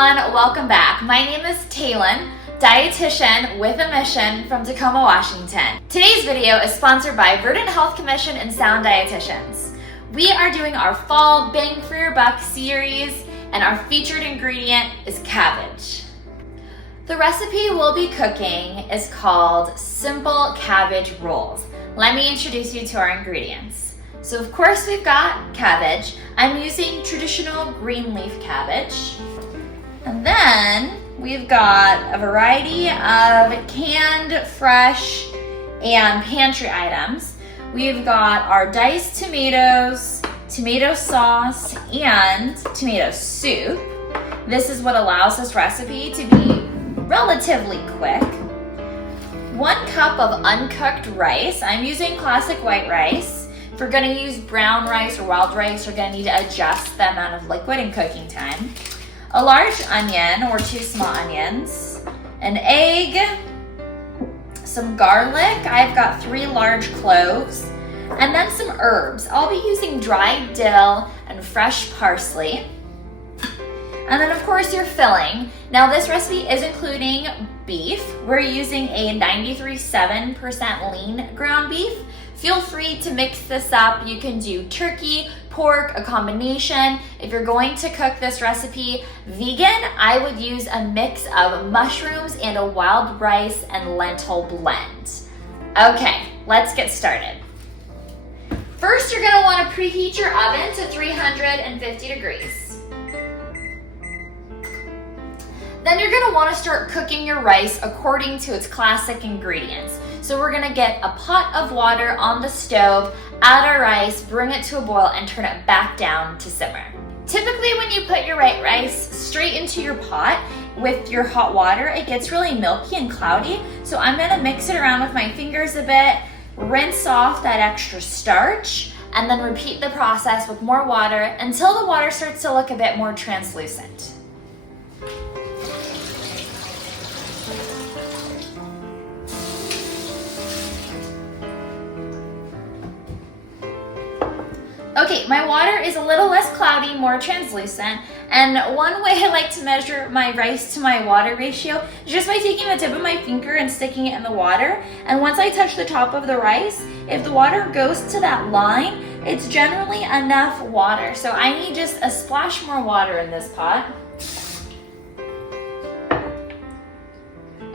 everyone, welcome back. My name is Taylin, dietitian with a mission from Tacoma, Washington. Today's video is sponsored by Verdant Health Commission and Sound Dietitians. We are doing our fall Bang for Your Buck series, and our featured ingredient is cabbage. The recipe we'll be cooking is called Simple Cabbage Rolls. Let me introduce you to our ingredients. So of course we've got cabbage. I'm using traditional green leaf cabbage. And then we've got a variety of canned, fresh, and pantry items. We've got our diced tomatoes, tomato sauce, and tomato soup. This is what allows this recipe to be relatively quick. 1 cup of uncooked rice. I'm using classic white rice. If you're gonna use brown rice or wild rice, you're gonna need to adjust the amount of liquid and cooking time. A large onion or 2 small onions, an egg, some garlic. I've got 3 large cloves, and then some herbs. I'll be using dried dill and fresh parsley. And then of course your filling. Now this recipe is including beef. We're using a 93.7% lean ground beef. Feel free to mix this up. You can do turkey, pork, a combination. If you're going to cook this recipe vegan, I would use a mix of mushrooms and a wild rice and lentil blend. Okay, let's get started. First, you're gonna wanna preheat your oven to 350 degrees. Then you're gonna wanna start cooking your rice according to its classic ingredients. So we're gonna get a pot of water on the stove, add our rice, bring it to a boil, and turn it back down to simmer. Typically when you put your white rice straight into your pot with your hot water, it gets really milky and cloudy. So I'm gonna mix it around with my fingers a bit, rinse off that extra starch, and then repeat the process with more water until the water starts to look a bit more translucent. Okay, my water is a little less cloudy, more translucent, and one way I like to measure my rice to my water ratio is just by taking the tip of my finger and sticking it in the water. And once I touch the top of the rice, if the water goes to that line, it's generally enough water. So I need just a splash more water in this pot.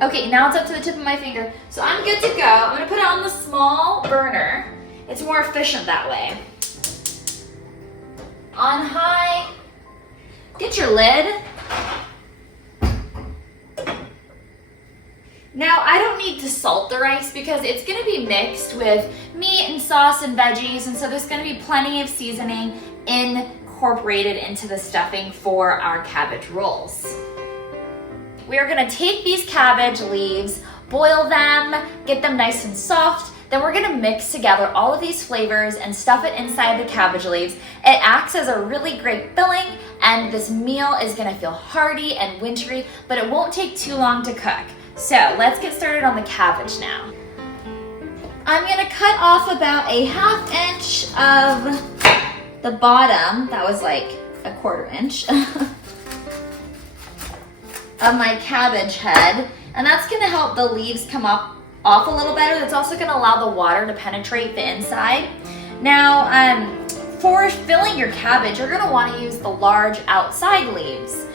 Okay, now it's up to the tip of my finger. So I'm good to go. I'm gonna put it on the small burner. It's more efficient that way. On high, get your lid. Now I don't need to salt the rice because it's gonna be mixed with meat and sauce and veggies, and so there's gonna be plenty of seasoning incorporated into the stuffing for our cabbage rolls. We are gonna take these cabbage leaves, boil them, get them nice and soft. Then we're gonna mix together all of these flavors and stuff it inside the cabbage leaves. It acts as a really great filling, and this meal is gonna feel hearty and wintry, but it won't take too long to cook. So let's get started on the cabbage now. I'm gonna cut off about a 1/2 inch of the bottom, that was like a 1/4 inch, of my cabbage head, and that's gonna help the leaves come off a little better. That's also gonna allow the water to penetrate the inside. Now, for filling your cabbage, you're gonna wanna use the large outside leaves.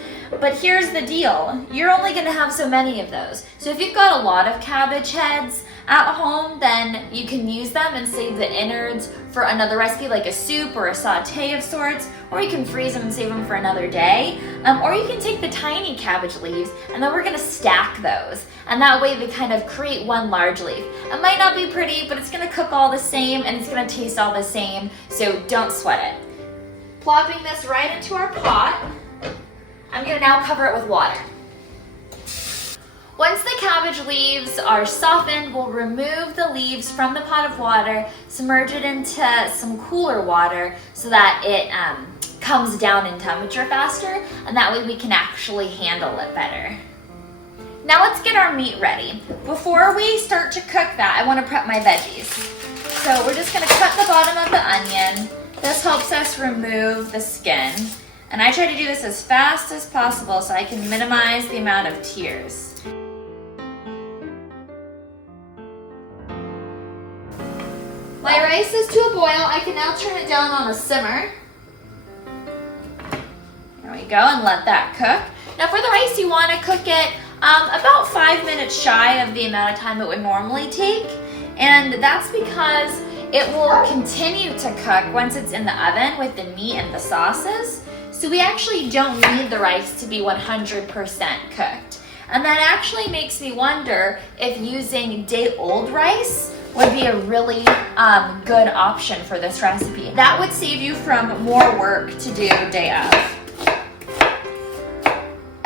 But here's the deal, you're only gonna have so many of those. So if you've got a lot of cabbage heads at home, then you can use them and save the innards for another recipe like a soup or a saute of sorts, or you can freeze them and save them for another day. Or you can take the tiny cabbage leaves and then we're gonna stack those. And that way they kind of create one large leaf. It might not be pretty, but it's gonna cook all the same and it's gonna taste all the same, so don't sweat it. Plopping this right into our pot, I'm gonna now cover it with water. Once the cabbage leaves are softened, we'll remove the leaves from the pot of water, submerge it into some cooler water so that it comes down in temperature faster, and that way we can actually handle it better. Now let's get our meat ready. Before we start to cook that, I wanna prep my veggies. So we're just gonna cut the bottom of the onion. This helps us remove the skin. And I try to do this as fast as possible so I can minimize the amount of tears. My rice is to a boil. I can now turn it down on a simmer. There we go, and let that cook. Now for the rice, you want to cook it about 5 minutes shy of the amount of time it would normally take. And that's because it will continue to cook once it's in the oven with the meat and the sauces. So we actually don't need the rice to be 100% cooked. And that actually makes me wonder if using day-old rice would be a really good option for this recipe. That would save you from more work to do day of.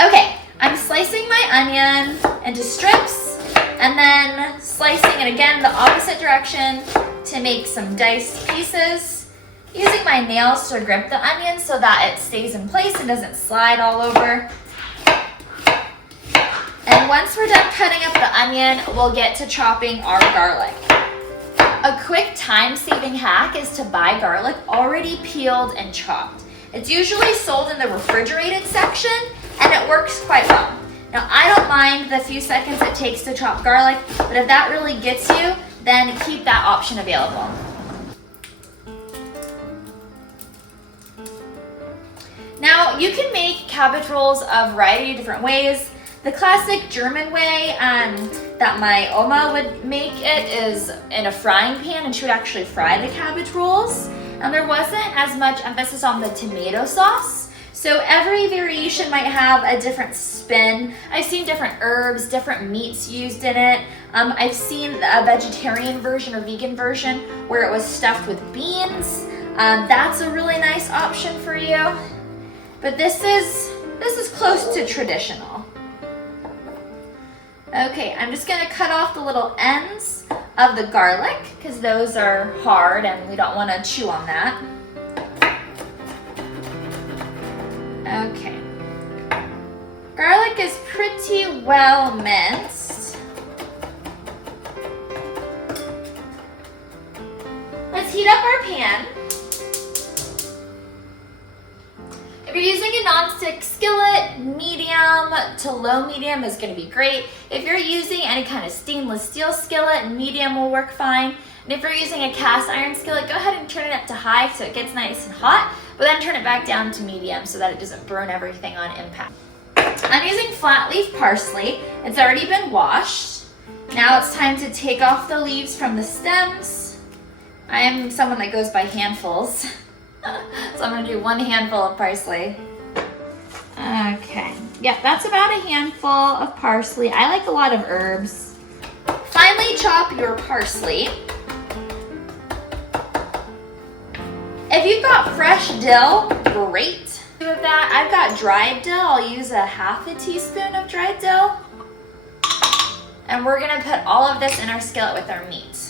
Okay, I'm slicing my onion into strips and then slicing it again the opposite direction to make some diced pieces. Using my nails to grip the onion so that it stays in place and doesn't slide all over. And once we're done cutting up the onion, we'll get to chopping our garlic. A quick time-saving hack is to buy garlic already peeled and chopped. It's usually sold in the refrigerated section, and it works quite well. Now, I don't mind the few seconds it takes to chop garlic, but if that really gets you, then keep that option available. Now, you can make cabbage rolls a variety of different ways. The classic German way that my Oma would make it is in a frying pan, and she would actually fry the cabbage rolls. And there wasn't as much emphasis on the tomato sauce. So every variation might have a different spin. I've seen different herbs, different meats used in it. I've seen a vegetarian version or vegan version where it was stuffed with beans. That's a really nice option for you. But this is close to traditional. Okay, I'm just gonna cut off the little ends of the garlic because those are hard and we don't wanna chew on that. Okay. Garlic is pretty well minced. Let's heat up our pan. If you're using a nonstick skillet, medium to low medium is going to be great. If you're using any kind of stainless steel skillet, medium will work fine. And if you're using a cast iron skillet, go ahead and turn it up to high so it gets nice and hot, but then turn it back down to medium so that it doesn't burn everything on impact. I'm using flat leaf parsley. It's already been washed. Now it's time to take off the leaves from the stems. I am someone that goes by handfuls. So I'm gonna do 1 handful of parsley. Okay, yeah, that's about a handful of parsley. I like a lot of herbs. Finely chop your parsley. If you've got fresh dill, great. With that, I've got dried dill. I'll use a half a teaspoon of dried dill. And we're gonna put all of this in our skillet with our meat.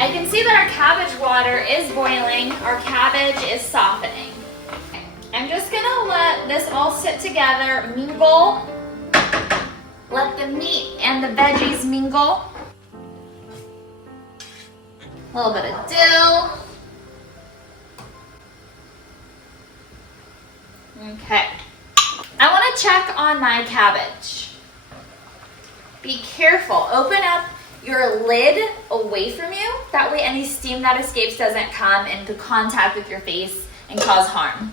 I can see that our cabbage water is boiling. Our cabbage is softening. I'm just gonna let this all sit together, mingle. Let the meat and the veggies mingle. A little bit of dill. Okay. I want to check on my cabbage. Be careful. Open up your lid away from you. That way any steam that escapes doesn't come into contact with your face and cause harm.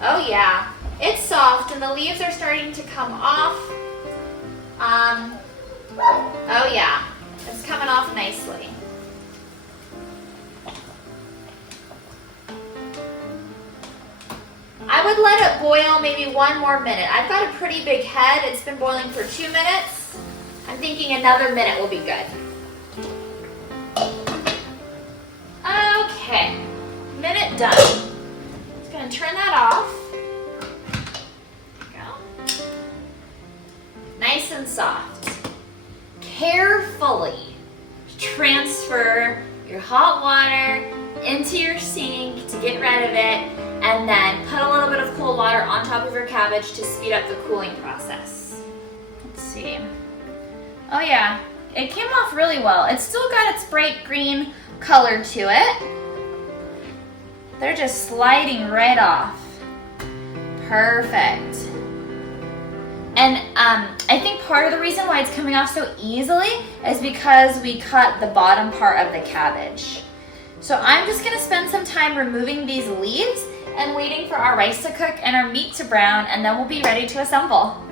Oh yeah, it's soft and the leaves are starting to come off. Oh yeah, it's coming off nicely. I would let it boil maybe 1 more minute. I've got a pretty big head. It's been boiling for 2 minutes. I'm thinking another minute will be good. Okay, minute done. Just gonna turn that off. carefully transfer your hot water into your sink to get rid of it, and then put a little bit of cold water on top of your cabbage to speed up the cooling process. Let's see. Oh yeah, it came off really well. It's still got its bright green color to it. They're just sliding right off. Perfect. And I think part of the reason why it's coming off so easily is because we cut the bottom part of the cabbage. So I'm just gonna spend some time removing these leaves and waiting for our rice to cook and our meat to brown, and then we'll be ready to assemble.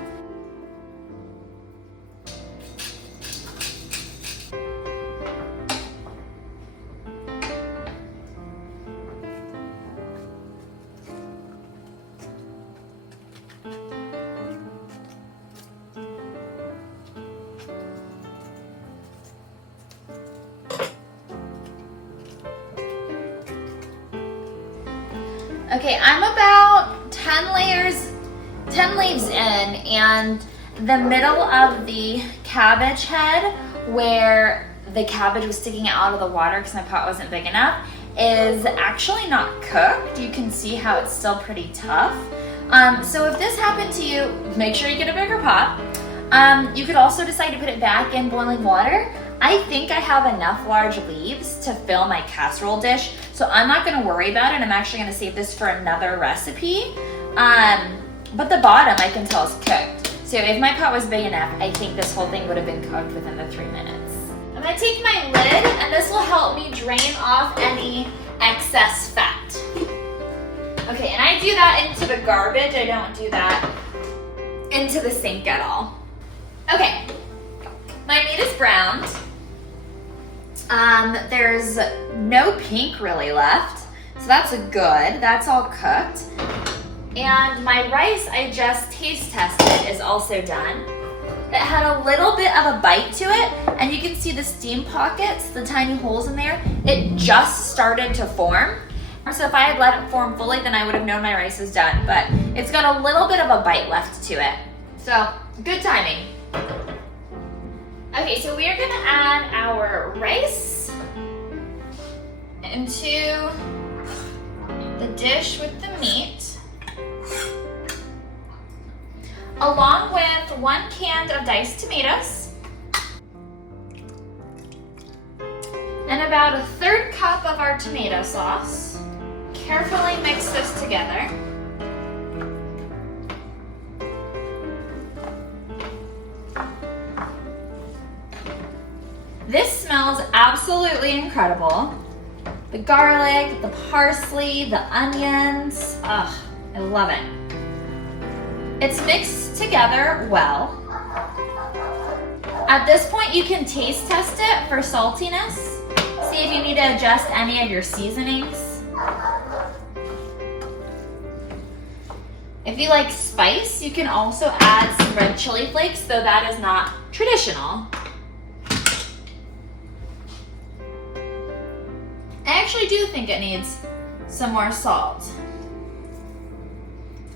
Okay, I'm about 10 leaves in, and the middle of the cabbage head where the cabbage was sticking out of the water because my pot wasn't big enough is actually not cooked. You can see how it's still pretty tough. So if this happened to you, make sure you get a bigger pot. You could also decide to put it back in boiling water. I think I have enough large leaves to fill my casserole dish, so I'm not gonna worry about it. I'm actually gonna save this for another recipe. But the bottom I can tell is cooked. So if my pot was big enough, I think this whole thing would have been cooked within the 3 minutes. I'm gonna take my lid, and this will help me drain off any excess fat. Okay, and I do that into the garbage. I don't do that into the sink at all. Okay, my meat is browned. There's no pink really left, so that's good. That's all cooked. And my rice I just taste tested is also done. It had a little bit of a bite to it, and you can see the steam pockets, the tiny holes in there. It just started to form. So if I had let it form fully, then I would have known my rice was done, but it's got a little bit of a bite left to it. So, good timing. Okay, so we are gonna add our rice into the dish with the meat, along with 1 can of diced tomatoes, and about a 1/3 cup of our tomato sauce. Carefully mix this together. This smells absolutely incredible. The garlic, the parsley, the onions, ugh, I love it. It's mixed together well. At this point, you can taste test it for saltiness. See if you need to adjust any of your seasonings. If you like spice, you can also add some red chili flakes, though that is not traditional. I actually do think it needs some more salt.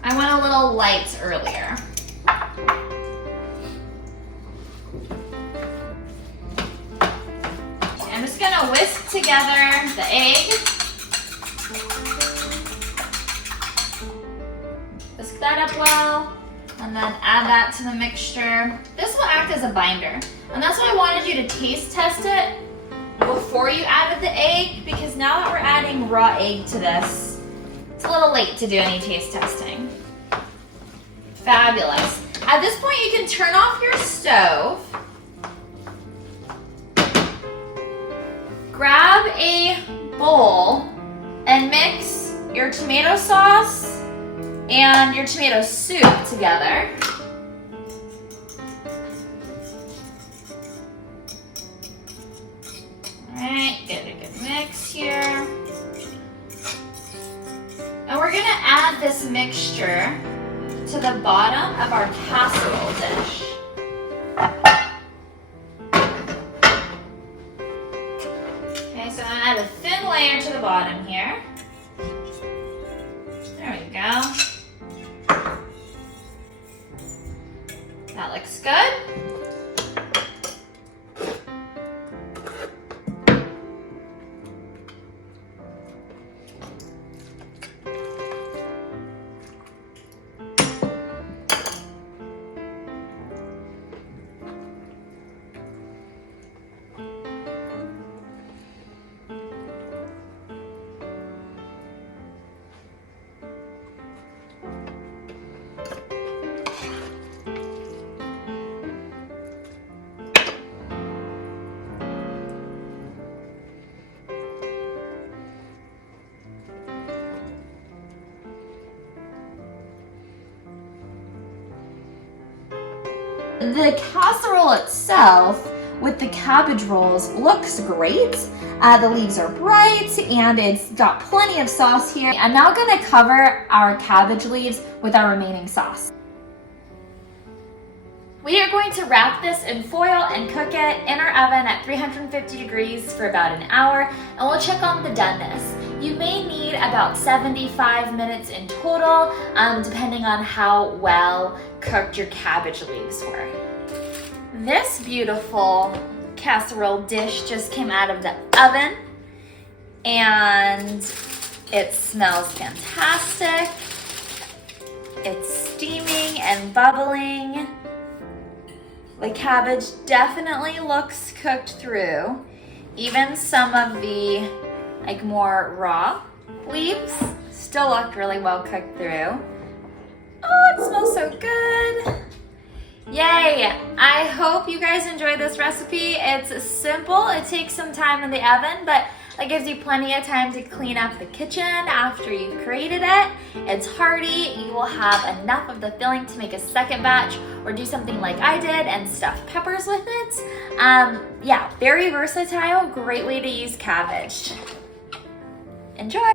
I went a little light earlier. I'm just gonna whisk together the egg. Whisk that up well, and then add that to the mixture. This will act as a binder, and that's why I wanted you to taste test it before you added the egg, because now that we're adding raw egg to this, it's a little late to do any taste testing. Fabulous. At this point, you can turn off your stove. Grab a bowl and mix your tomato sauce and your tomato soup together. Alright, get a good mix here. And we're gonna add this mixture to the bottom of our casserole dish. Okay, so I'm gonna add a thin layer to the bottom here. There we go. That looks good. The casserole itself with the cabbage rolls looks great. The leaves are bright and it's got plenty of sauce here. I'm now gonna cover our cabbage leaves with our remaining sauce. We are going to wrap this in foil and cook it in our oven at 350 degrees for about an hour, and we'll check on the doneness. You may need about 75 minutes in total, depending on how well cooked your cabbage leaves were. This beautiful casserole dish just came out of the oven, and it smells fantastic. It's steaming and bubbling. The cabbage definitely looks cooked through. Even some of the more raw leaves still look really well cooked through. Oh, it smells so good. Yay! I hope you guys enjoyed this recipe. It's simple, it takes some time in the oven, but that gives you plenty of time to clean up the kitchen after you've created it. It's hearty, you will have enough of the filling to make a second batch or do something like I did and stuff peppers with it. Yeah, very versatile, great way to use cabbage. Enjoy!